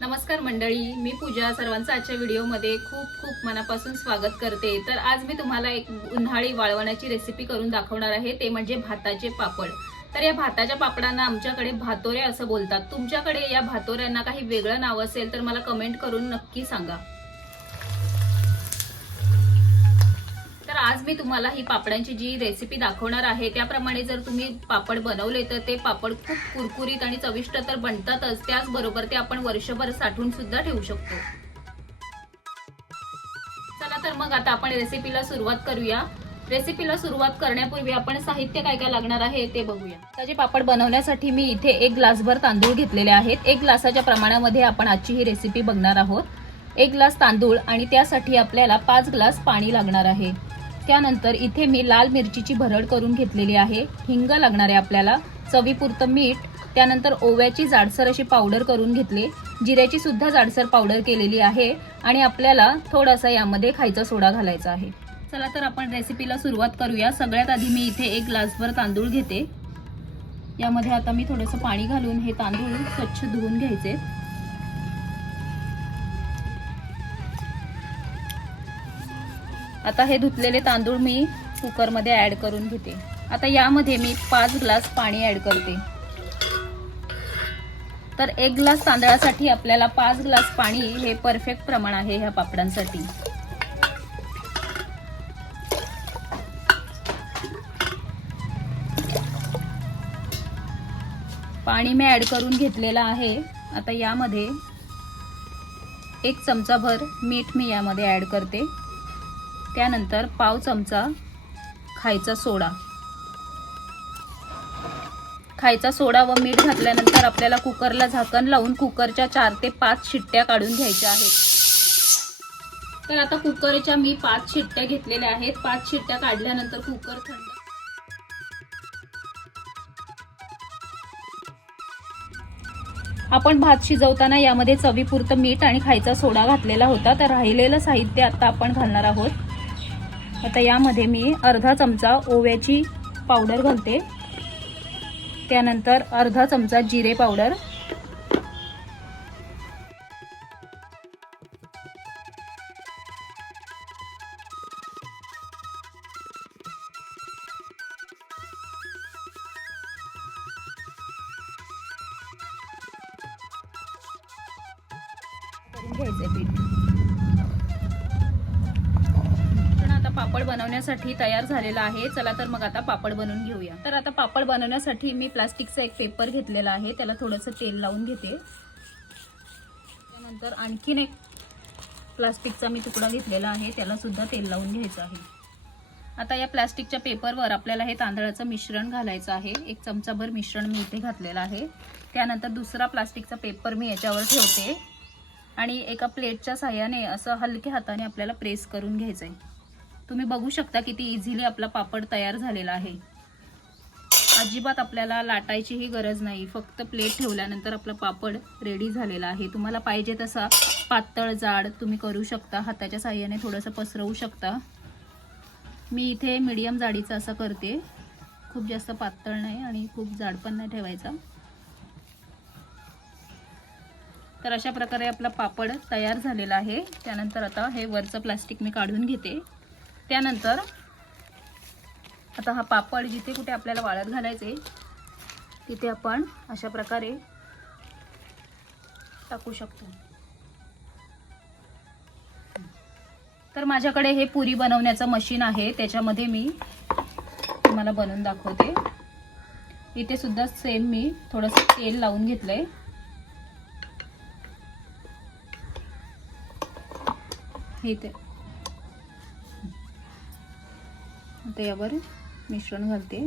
नमस्कार मंडळी, मी पूजा. सर्वांचं आजच्या व्हिडिओमध्ये खूप खूप मनापासून स्वागत करते. तर आज मी तुम्हाला एक उन्हाळी वाळवणाची रेसिपी करून दाखवणार आहे, ते म्हणजे भाताचे पापड. तर या भाताच्या पापडांना आमच्याकडे भातोरे असं बोलतात. तुमच्याकडे या भातोऱ्यांना काही वेगळं नाव असेल तर मला कमेंट करून नक्की सांगा. तर आज मी तुम्हाला ही पापडांची जी रेसिपी दाखवणार आहे त्याप्रमाणे जर तुम्ही पापड बनवले तर ते पापड खूप कुरकुरीत आणि चविष्ट तर बनतातच, त्याचबरोबर ते आपण वर्षभर साठवून सुद्धा ठेवू शकतो. चला तर मग आता आपण रेसिपीला सुरुवात करूया. रेसिपीला सुरुवात करण्यापूर्वी आपण साहित्य काय काय लागणार आहे ते बघूया. भाताचे पापड बनवण्यासाठी मी इथे 1 ग्लासभर तांदूळ घेतलेले आहेत. 1 ग्लासाच्या प्रमाणामध्ये आपण आजची ही रेसिपी बघणार आहोत. 1 ग्लास तांदूळ आणि त्यासाठी आपल्याला 5 ग्लास पाणी लागणार आहे. त्यानंतर इथे मी लाल मिरचीची भरड करून घेतलेली आहे. हिंग लागणार आहे आपल्याला, चवीपुरतं मीठ, त्यानंतर ओव्याची जाडसर अशी पावडर करून घेतली, जिऱ्याची सुद्धा जाडसर पावडर केलेली आहे आणि आपल्याला थोडासा यामध्ये खायचा सोडा घालायचा आहे. चला तर आपण रेसिपीला सुरुवात करूया. सगळ्यात आधी मी इथे 1 ग्लासभर तांदूळ घेते. यामध्ये आता मी थोडंसं पाणी घालून हे तांदूळ स्वच्छ धुवून घ्यायचे. आता हे धुतलेले तांदूळ मी कुकरमध्ये ऍड करून घेते. आता यामध्ये मी 5 ग्लास पाणी ऍड करते. तर 1 ग्लास तांदळासाठी आपल्याला 5 ग्लास पाणी हे परफेक्ट प्रमाण आहे ह्या पापडांसाठी. पाणी मी ऍड करून घेतलेलं आहे. आता यामध्ये 1 चमचाभर मीठ मी यामध्ये ऍड करते. त्यानंतर पाव चमचा खायचा सोडा. खायचा सोडा व मीठ घातल्यानंतर आपल्याला कुकरला झाकण लावून कुकरच्या 4 ते 5 शिट्ट्या काढून घ्यायच्या आहेत. तर आता कुकरच्या मी 5 शिट्ट्या घेतलेल्या आहेत. 5 शिट्ट्या काढल्यानंतर कुकर थंड. आपण भात शिजवताना यामध्ये चवीपुरतं मीठ आणि खायचा सोडा घातलेला होता. तर राहिलेलं साहित्य आता आपण घालणार आहोत. आता यामध्ये मी अर्धा चमचा ओव्याची पावडर घालते. त्यानंतर अर्धा चमचा जिरे पावडर, घ्यायचे पीठ. आता पापड बनवण्यासाठी तयार झालेला आहे. चला तर मग आता पापड बनवून घेऊया. तर आता पापड बनवण्यासाठी मी प्लास्टिकचा एक पेपर घेतलेला आहे. त्याला थोडंसं तेल लावून घेते. त्यानंतर आणखीन एक प्लास्टिकचा मी तुकडा घेतलेला आहे, त्याला सुद्धा तेल लावून घ्यायचं आहे. आता या प्लास्टिकच्या पेपरवर आपल्याला हे तांदळाचं मिश्रण घालायचं आहे. 1 चमचाभर मिश्रण मी इथे घातलेलं आहे. त्यानंतर दुसरा प्लास्टिकचा पेपर मी याच्यावर ठेवते आणि एका प्लेटच्या साहाय्याने असं हलक्या हाताने आपल्याला प्रेस करून घ्यायचं आहे. तुम्ही बघू शकता किती इझिली आपला पापड तयार झालेला आहे. अजिबात आपल्याला लाटायचीही गरज नाही. फक्त प्लेट ठेवल्यानंतर आपला पापड रेडी झालेला आहे. तुम्हाला पाहिजे तसा पातळ जाड तुम्ही करू शकता. हाताच्या साहाय्याने थोडंसं पसरवू शकता. मी इथे मीडियम जाडीचं असं करते. खूप जास्त पातळ नाही आणि खूप जाड पण नाही ठेवायचा. तर अशा प्रकारे आपला पापड तयार झालेला आहे. त्यानंतर आता हे वरचं प्लास्टिक मी काढून घेते. त्यानंतर आता हा पापड जिथे कुठे आपल्याला वाळत घालायचे तिथे आपण अशा प्रकारे टाकू शकतो. तर माझ्याकडे हे पुरी बनवण्याचं मशीन आहे, त्याच्यामध्ये मी तुम्हाला बनवून दाखवते. इथे सुद्धा सेम मी थोडंसं तेल लावून घेतलंय. हे ते आता यावर मिश्रण घालते.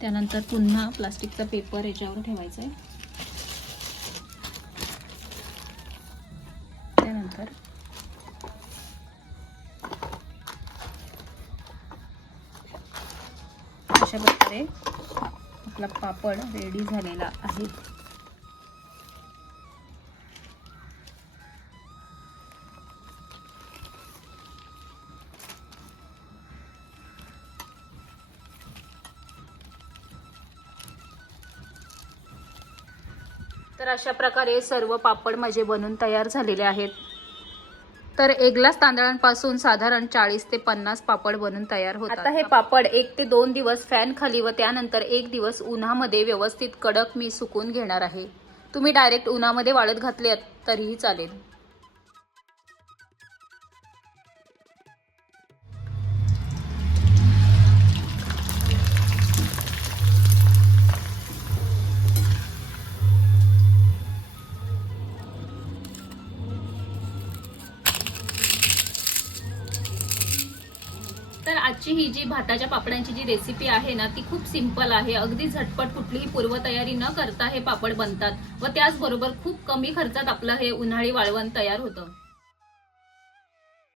त्यानंतर पुन्हा प्लास्टिकचा पेपर याच्यावर ठेवायचा आहे. त्यानंतर अशा प्रकारे आपला पापड रेडी झालेला आहे. तर अशा प्रकारे सर्व पापड माझे बनून तयार झालेले आहेत. तर 1 ग्लास तांदळांपासून साधारण 40 ते 50 पापड बनून तयार होतात. आता हे पापड 1 ते 2 दिवस फॅन खाली व त्यानंतर 1 दिवस उन्हामध्ये व्यवस्थित कडक मी सुकून घेणार आहे. तुम्ही डायरेक्ट उन्हामध्ये वाळत घातले तरीही चालेल. तर आजची ही जी भाताच्या पापडांची जी रेसिपी आहे ना, ती खूप सिंपल आहे. अगदी झटपट कुठलीही पूर्वतयारी न करता हे पापड बनतात व त्याचबरोबर खूप कमी खर्चात आपलं हे उन्हाळी वाळवण तयार होतं.